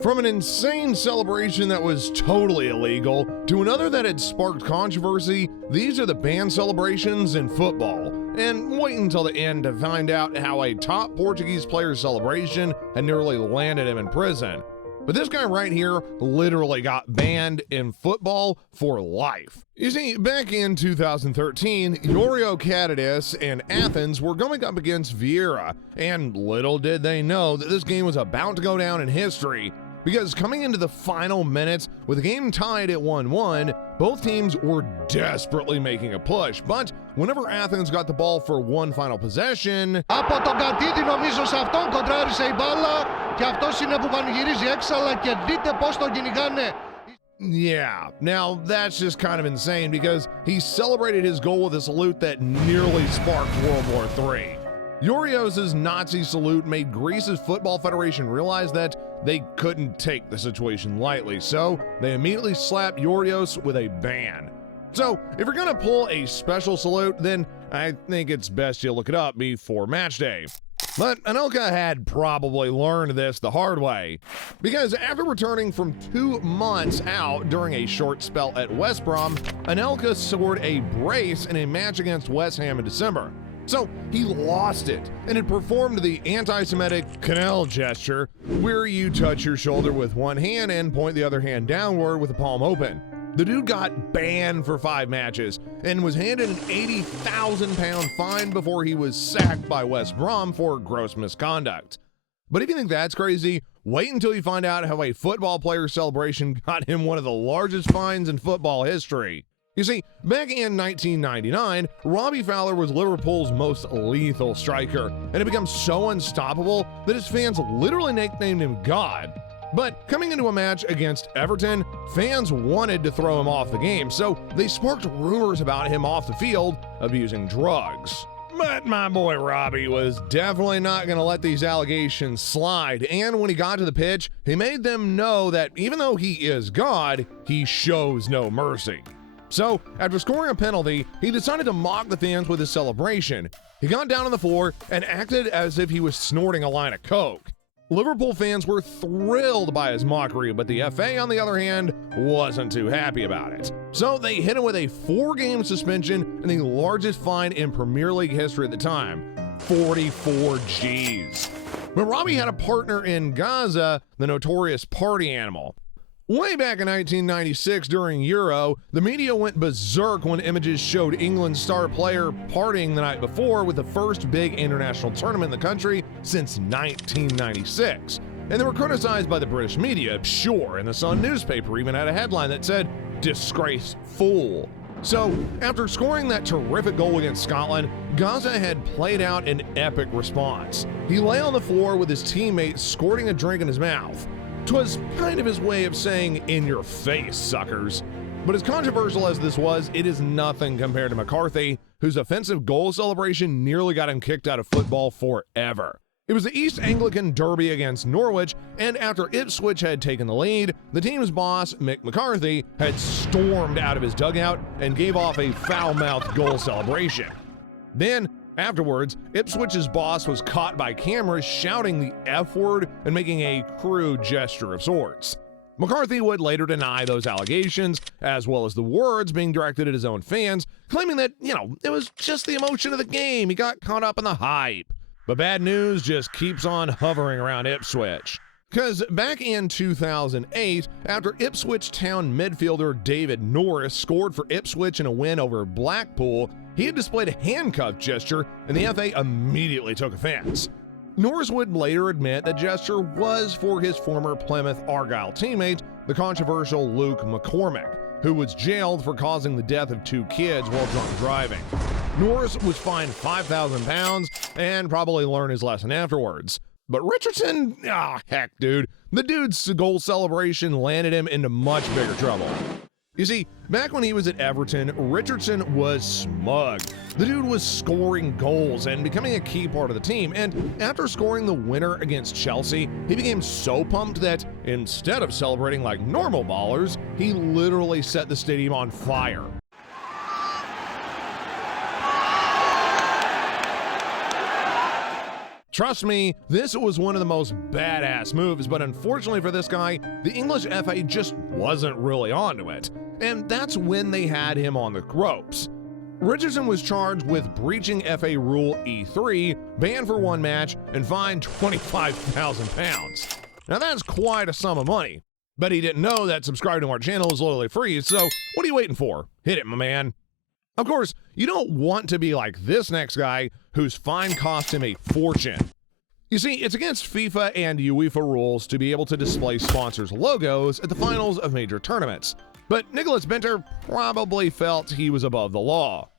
From an insane celebration that was totally illegal to another that had sparked controversy, these are the banned celebrations in football. And wait until the end to find out how a top Portuguese player's celebration had nearly landed him in prison. But this guy right here literally got banned in football for life. You see, back in 2013, Touchline and Athens were going up against Vieira, and little did they know that this game was about to go down in history. Because coming into the final minutes, with the game tied at 1-1, both teams were desperately making a push. But whenever Athens got the ball for one final possession, Από τον Κατίδη νομίζω σε αυτόν κοντράρισε η μπάλα και αυτός είναι που πανηγυρίζει έξαλα και δείτε πώς τον κυνηγάνε. Yeah, now that's just kind of insane because he celebrated his goal with a salute that nearly sparked World War III. Notorious' Nazi salute made Greece's Football Federation realize that they couldn't take the situation lightly, so they immediately slapped Notorious with a ban. So, if you're gonna pull a special salute, then I think it's best you look it up before match day. But Anelka had probably learned this the hard way, because after returning from 2 months out during a short spell at West Brom, Anelka scored a brace in a match against West Ham in December. So he lost it and had performed the anti-Semitic canal gesture, where you touch your shoulder with one hand and point the other hand downward with the palm open. The dude got banned for 5 matches and was handed an £80,000 fine before he was sacked by West Brom for gross misconduct. But if you think that's crazy, wait until you find out how a football player's celebration got him one of the largest fines in football history. You see, back in 1999, Robbie Fowler was Liverpool's most lethal striker and had become so unstoppable that his fans literally nicknamed him God. But coming into a match against Everton, fans wanted to throw him off the game, so they sparked rumors about him off the field abusing drugs. But my boy Robbie was definitely not going to let these allegations slide, and when he got to the pitch, he made them know that even though he is God, he shows no mercy. So, after scoring a penalty, he decided to mock the fans with his celebration. He got down on the floor and acted as if he was snorting a line of coke. Liverpool fans were thrilled by his mockery, but the FA, on the other hand, wasn't too happy about it. So they hit him with a 4-game suspension and the largest fine in Premier League history at the time, 44 G's. But Robbie had a partner in Gaza, the notorious party animal. Way back in 1996 during Euro, the media went berserk when images showed England's star player partying the night before with the first big international tournament in the country since 1996. And they were criticized by the British media, sure, and the Sun newspaper even had a headline that said, "Disgraced fool." So, after scoring that terrific goal against Scotland, Gaza had played out an epic response. He lay on the floor with his teammates squirting a drink in his mouth. 'Twas kind of his way of saying, "In your face, suckers." But as controversial as this was, it is nothing compared to McCarthy, whose offensive goal celebration nearly got him kicked out of football forever. It was the East Anglican Derby against Norwich, and after Ipswich had taken the lead, the team's boss, Mick McCarthy, had stormed out of his dugout and gave off a foul-mouthed goal celebration. Then, afterwards, Ipswich's boss was caught by cameras shouting the F word and making a crude gesture of sorts. McCarthy would later deny those allegations, as well as the words being directed at his own fans, claiming that, it was just the emotion of the game. He got caught up in the hype. But bad news just keeps on hovering around Ipswich. Because back in 2008, after Ipswich Town midfielder David Norris scored for Ipswich in a win over Blackpool, he had displayed a handcuff gesture, and the FA immediately took offense. Norris would later admit the gesture was for his former Plymouth Argyle teammate, the controversial Luke McCormick, who was jailed for causing the death of 2 kids while drunk driving. Norris was fined £5,000 and probably learned his lesson afterwards. But Richardson, heck, dude. The dude's goal celebration landed him into much bigger trouble. You see, back when he was at Everton, Richardson was smug. The dude was scoring goals and becoming a key part of the team, and after scoring the winner against Chelsea, he became so pumped that instead of celebrating like normal ballers, he literally set the stadium on fire. Trust me, this was one of the most badass moves, but unfortunately for this guy, the English FA just wasn't really onto it. And that's when they had him on the ropes. Richardson was charged with breaching FA Rule E3, banned for 1 match, and fined £25,000. Now that's quite a sum of money. But he didn't know that subscribing to our channel is literally free, so what are you waiting for? Hit it, my man. Of course, you don't want to be like this next guy whose fine cost him a fortune. You see, it's against FIFA and UEFA rules to be able to display sponsors' logos at the finals of major tournaments. But Nicholas Benter probably felt he was above the law.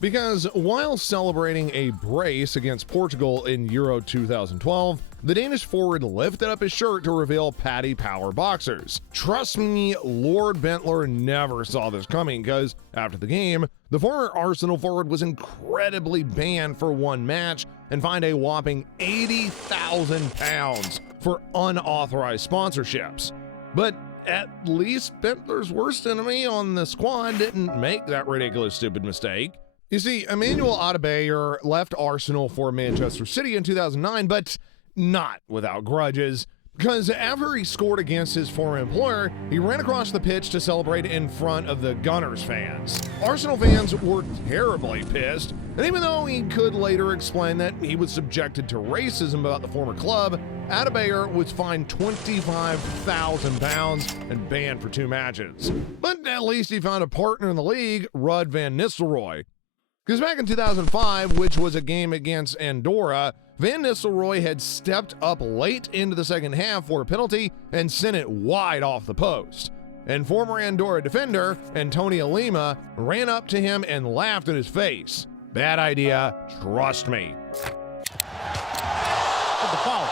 Because while celebrating a brace against Portugal in Euro 2012, the Danish forward lifted up his shirt to reveal Paddy Power boxers. Trust me, Lord Bentler never saw this coming because, after the game, the former Arsenal forward was incredibly banned for 1 match and fined a whopping £80,000 for unauthorized sponsorships. But at least Bentler's worst enemy on the squad didn't make that ridiculous stupid mistake. You see, Emmanuel Adebayor left Arsenal for Manchester City in 2009, but not without grudges, because after he scored against his former employer, he ran across the pitch to celebrate in front of the Gunners fans. Arsenal fans were terribly pissed, and even though he could later explain that he was subjected to racism about the former club, Adebayor was fined £25,000 and banned for 2 matches. But at least he found a partner in the league, Ruud van Nistelrooy. Because back in 2005, which was a game against Andorra, Van Nistelrooy had stepped up late into the second half for a penalty and sent it wide off the post. And former Andorra defender, Antonio Lima, ran up to him and laughed in his face. Bad idea, trust me. The foul.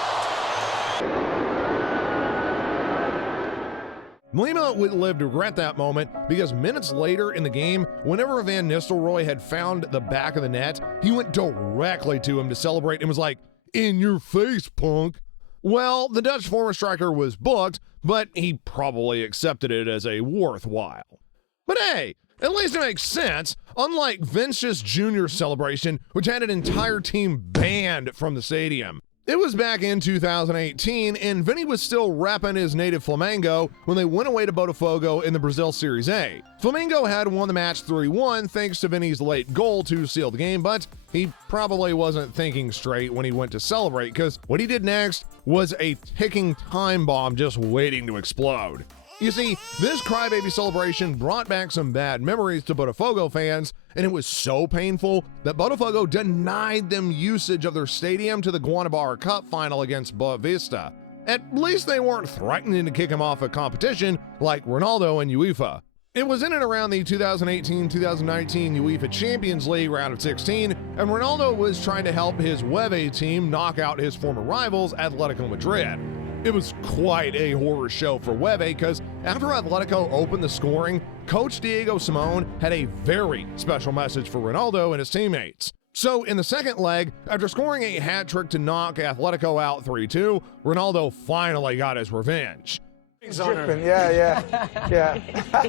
Lima would live to regret that moment because minutes later in the game, whenever Van Nistelrooy had found the back of the net, he went directly to him to celebrate and was like, "In your face, punk." Well, the Dutch former striker was booked, but he probably accepted it as a worthwhile. But hey, at least it makes sense, unlike Vinicius Jr.'s celebration, which had an entire team banned from the stadium. It was back in 2018, and Vinny was still repping his native Flamengo when they went away to Botafogo in the Brazil Series A. Flamengo had won the match 3-1 thanks to Vinny's late goal to seal the game, but he probably wasn't thinking straight when he went to celebrate, because what he did next was a ticking time bomb just waiting to explode. You see, this crybaby celebration brought back some bad memories to Botafogo fans, and it was so painful that Botafogo denied them usage of their stadium to the Guanabara Cup final against Boa Vista. At least they weren't threatening to kick him off a competition like Ronaldo and UEFA. It was in and around the 2018-2019 UEFA Champions League round of 16, and Ronaldo was trying to help his Weve team knock out his former rivals, Atletico Madrid. It was quite a horror show for Weve because after Atletico opened the scoring, Coach Diego Simone had a very special message for Ronaldo and his teammates. So in the second leg, after scoring a hat trick to knock Atletico out 3-2, Ronaldo finally got his revenge. Yeah.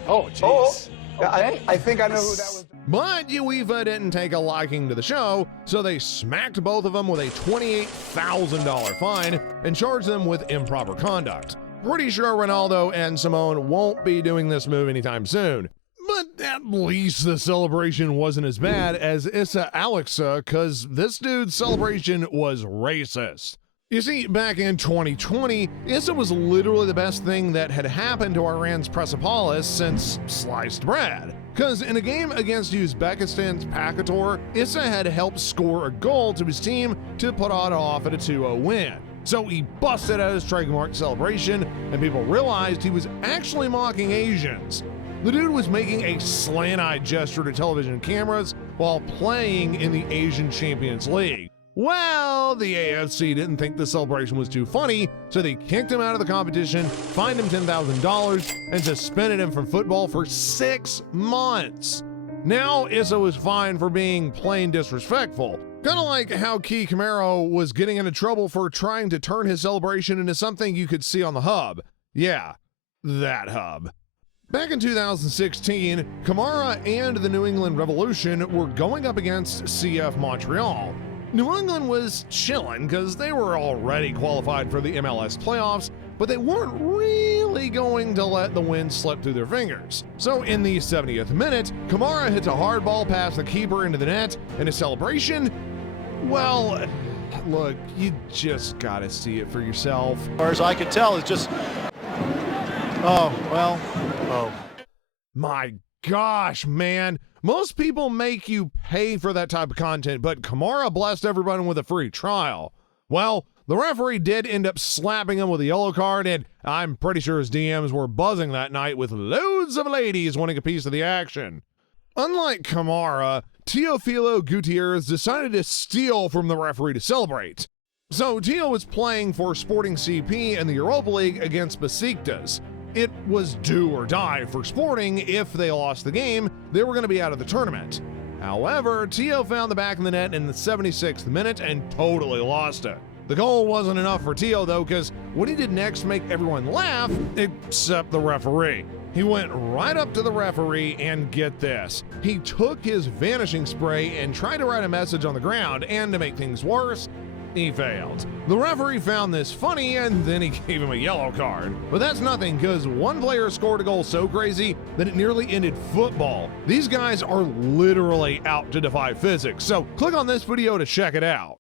Oh, jeez. Okay. I think I know who that was. But UEFA didn't take a liking to the show, so they smacked both of them with a $28,000 fine and charged them with improper conduct. Pretty sure Ronaldo and Simone won't be doing this move anytime soon. But at least the celebration wasn't as bad as Issa Alexa, cause this dude's celebration was racist. You see, back in 2020, Issa was literally the best thing that had happened to Iran's Persepolis since sliced bread. Cause in a game against Uzbekistan's Pakator, Issa had helped score a goal to his team to put it off at a 2-0 win. So he busted out his trademark celebration, and people realized he was actually mocking Asians. The dude was making a slant-eyed gesture to television cameras while playing in the Asian Champions League. Well, the AFC didn't think the celebration was too funny, so they kicked him out of the competition, fined him $10,000, and suspended him from football for 6 months. Now, Issa was fined for being plain disrespectful. Kinda like how Key Camaro was getting into trouble for trying to turn his celebration into something you could see on the hub. Yeah, that hub. Back in 2016, Kamara and the New England Revolution were going up against CF Montreal. New England was chilling because they were already qualified for the MLS playoffs, but they weren't really going to let the win slip through their fingers. So in the 70th minute, Kamara hits a hard ball past the keeper into the net, and a celebration, well, look, you just gotta see it for yourself. As far as I can tell, it's just, My gosh, man. Most people make you pay for that type of content, but Kamara blessed everyone with a free trial. Well, the referee did end up slapping him with a yellow card, and I'm pretty sure his DMs were buzzing that night with loads of ladies wanting a piece of the action. Unlike Kamara, Teofilo Gutierrez decided to steal from the referee to celebrate. So Teo was playing for Sporting CP in the Europa League against Besiktas. It was do or die for Sporting. If they lost the game, they were going to be out of the tournament. However, Teo found the back of the net in the 76th minute and totally lost it. The goal wasn't enough for Teo though, because what he did next made everyone laugh, except the referee. He went right up to the referee and get this. He took his vanishing spray and tried to write a message on the ground, and to make things worse, he failed. The referee found this funny and then he gave him a yellow card. But that's nothing, because one player scored a goal so crazy that it nearly ended football. These guys are literally out to defy physics, so click on this video to check it out.